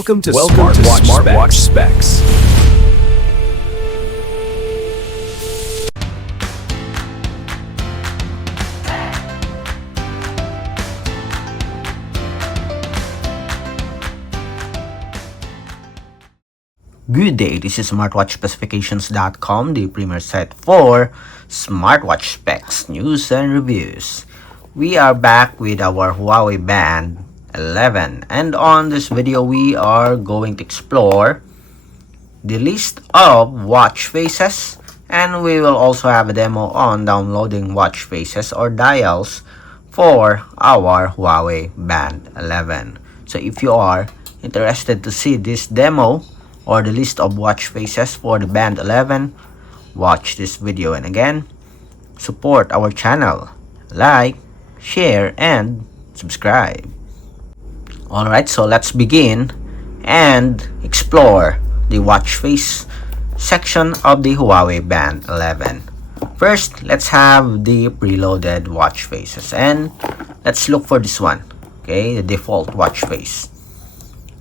Welcome to Smartwatch Specs. Good day, this is smartwatchspecifications.com, the premier site for smartwatch specs, news, and reviews. We are back with our Huawei Band 11, and on this video we are going to explore the list of watch faces, and we will also have a demo on downloading watch faces or dials for our Huawei Band 11. So if you are interested to see this demo or the list of watch faces for the Band 11, watch this video. And again, support our channel, like, share, and subscribe. Alright, so let's begin and explore the watch face section of the Huawei Band 11. First, let's have the preloaded watch faces, and let's look for this one. Okay, the default watch face.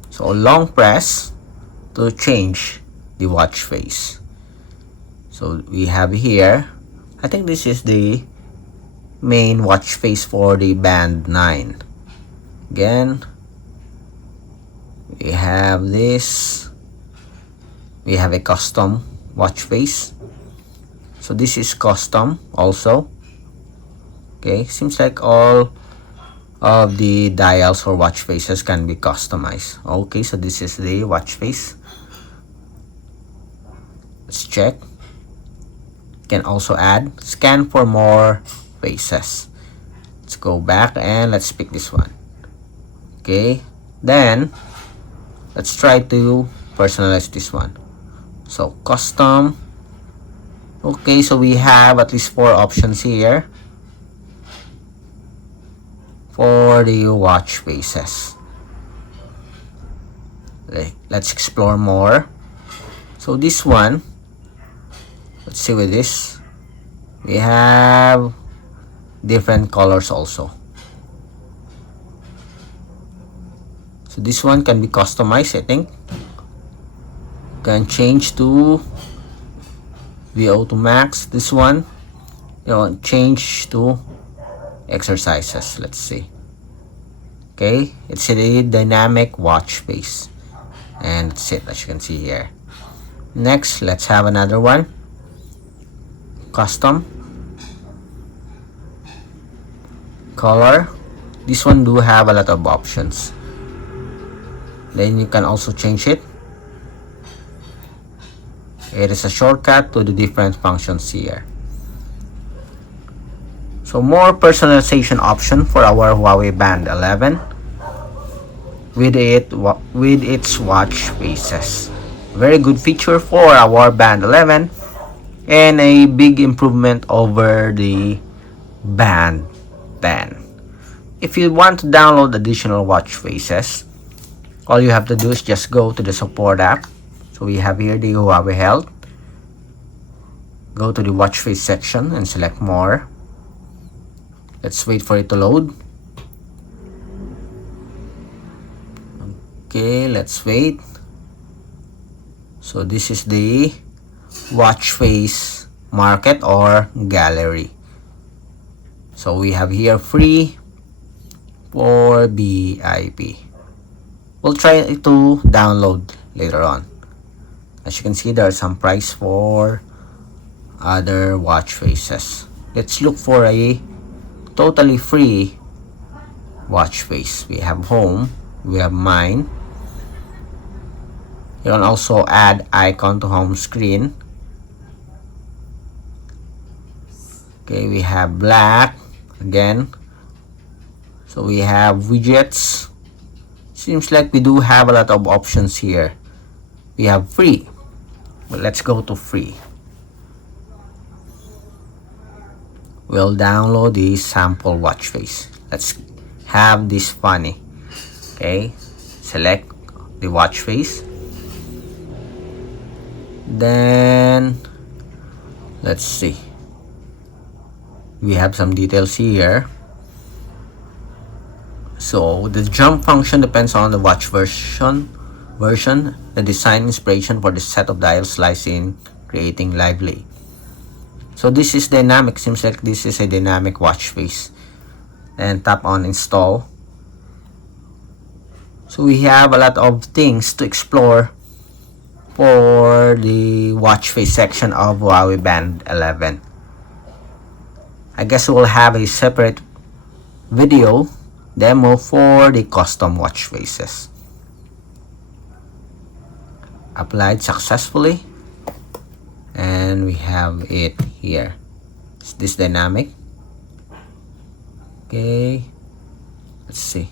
So long press to change the watch face. So we have here, I think this is the main watch face for the Band 9. Again, we have this, we have a custom watch face. So this is custom also. Okay, seems like all of the dials or watch faces can be customized. Okay, so this is the watch face. Let's check. You can also add, scan for more faces. Let's go back and let's pick this one. Okay, then let's try to personalize this one. So custom. Okay, so we have at least 4 options here for the watch faces. Let's explore more. So this one, let's see with this, we have different colors also. So this one can be customized, I think. You can change to VO to max. This one, you know, change to exercises. Let's see. Okay, it's a dynamic watch face, and that's it, as you can see here. Next, let's have another one, custom color. This one do have a lot of options. Then you can also change it. It is a shortcut to the different functions here. So more personalization option for our Huawei Band 11 with its watch faces. Very good feature for our Band 11 and a big improvement over the Band 10. If you want to download additional watch faces, all you have to do is just go to the support app. So we have here the Huawei Health. Go to the watch face section and select more. Let's wait for it to load. Okay, let's wait. So this is the watch face market or gallery. So we have here free for VIP. We'll try to download later on. As you can see, there are some price for other watch faces. Let's look for a totally free watch face. We have home, we have mine. You can also add icon to home screen. Okay, we have black again. So we have widgets. Seems like we do have a lot of options here. We have free, but let's go to free. We'll download the sample watch face. Let's have this funny. Okay, select the watch face. Then let's see. We have some details here. So the jump function depends on the watch version. version. The design inspiration for this set of dials lies in creating lively. So this is dynamic. Seems like this is a dynamic watch face. And tap on install. So we have a lot of things to explore for the watch face section of Huawei Band 11. I guess we'll have a separate video demo for the custom watch faces. Applied successfully, and we have it here. Is this dynamic? Okay, let's see.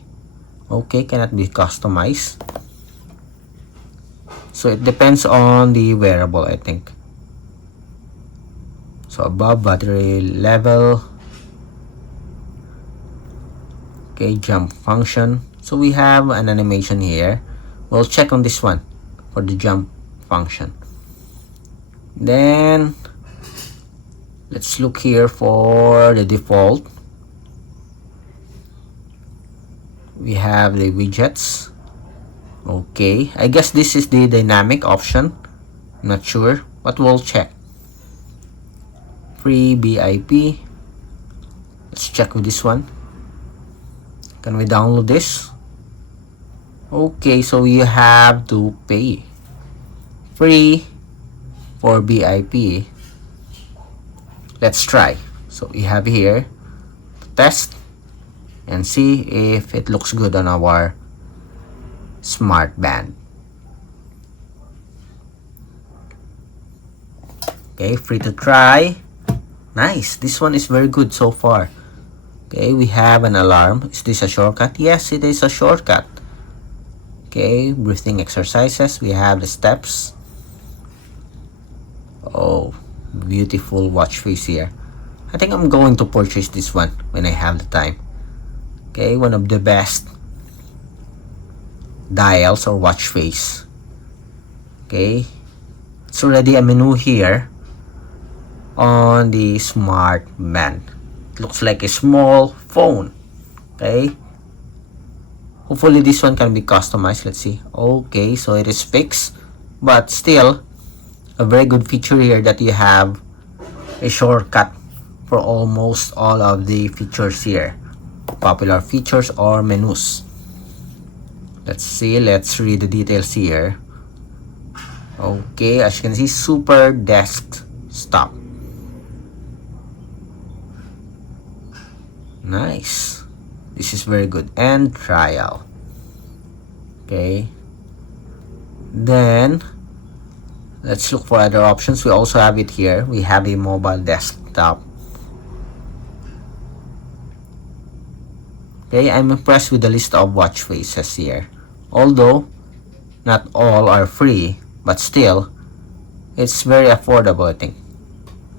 Okay, cannot be customized, so it depends on the wearable, I think. So above, battery level. Okay, jump function. So we have an animation here. We'll check on this one for the jump function. Then let's look here for the default. We have the widgets. Okay, I guess this is the dynamic option. I'm not sure, but we'll check. Free BIP. Let's check with this one. Can we download this? Okay, so you have to pay. Free for BIP. Let's try. So we have here to test and see if it looks good on our smart band. Okay, free to try. Nice, this one is very good so far. Okay, we have an alarm. Is this a shortcut? Yes, it is a shortcut. Okay, breathing exercises. We have the steps. Oh, beautiful watch face here. I think I'm going to purchase this one when I have the time. Okay, one of the best dials or watch face. Okay, it's already a menu here on the smart band. It looks like a small phone. Okay, hopefully this one can be customized. Let's see. Okay, so it is fixed, but still a very good feature here that you have a shortcut for almost all of the features here, popular features or menus. Let's see, let's read the details here. Okay, as you can see, super desktop. Nice, this is very good. And trial. Okay, then let's look for other options. We also have it here. We have a mobile desktop. Okay, I'm impressed with the list of watch faces here. Although not all are free, but still it's very affordable, I think.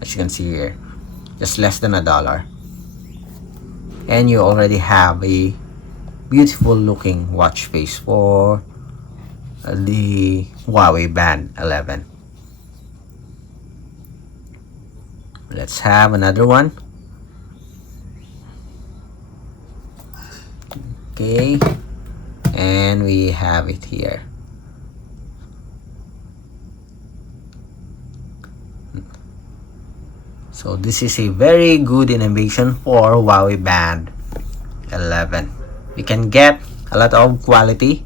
As you can see here, just less than $1. And you already have a beautiful looking watch face for the Huawei Band 11. Let's have another one. Okay, and we have it here. So this is a very good innovation for Huawei Band 11. You can get a lot of quality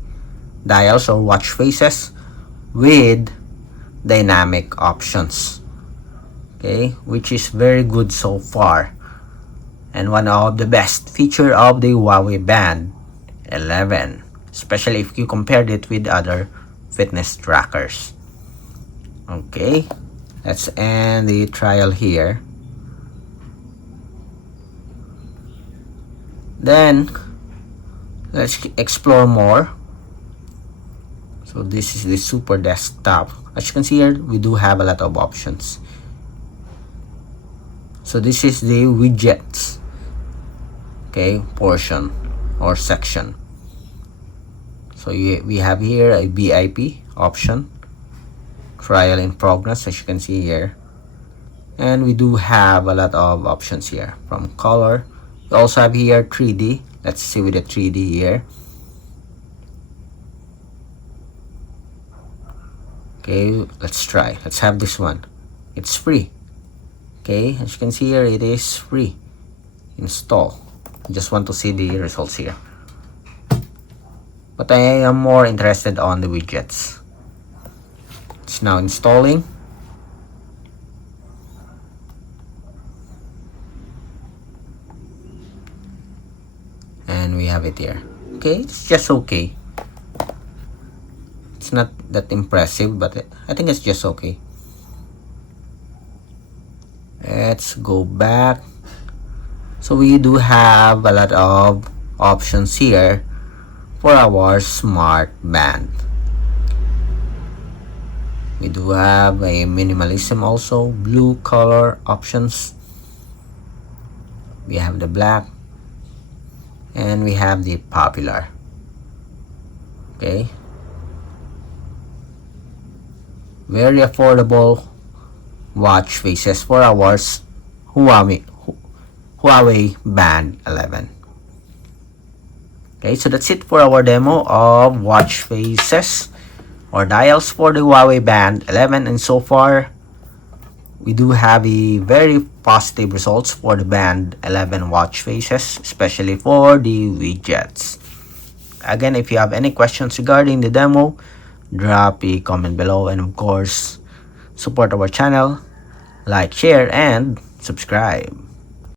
dials or watch faces with dynamic options. Okay, which is very good so far, and one of the best feature of the Huawei Band 11, especially if you compared it with other fitness trackers. Okay, let's end the trial here. Then let's explore more. So this is the super desktop. As you can see here, we do have a lot of options. So this is the widgets, okay, portion or section. So we have here a BIP option, trial in progress, as you can see here. And we do have a lot of options here, from color. We also have here 3D. Let's see with the 3D here. Okay, let's try. Let's have this one. It's free. Okay, as you can see here, it is free. Install. I just want to see the results here. But I am more interested on the widgets. It's now installing. And we have it here. Okay, it's just okay. It's not that impressive, but I think it's just okay. Let's go back. So we do have a lot of options here for our smart band. We do have a minimalism also, blue color options. We have the black, and we have the popular. Okay, very affordable watch faces for our Huawei Band 11. Okay, so that's it for our demo of watch faces or dials for the Huawei Band 11, and so far we do have a very positive results for the Band 11 watch faces, especially for the widgets. Again, if you have any questions regarding the demo, drop a comment below, and of course support our channel, like, share, and subscribe.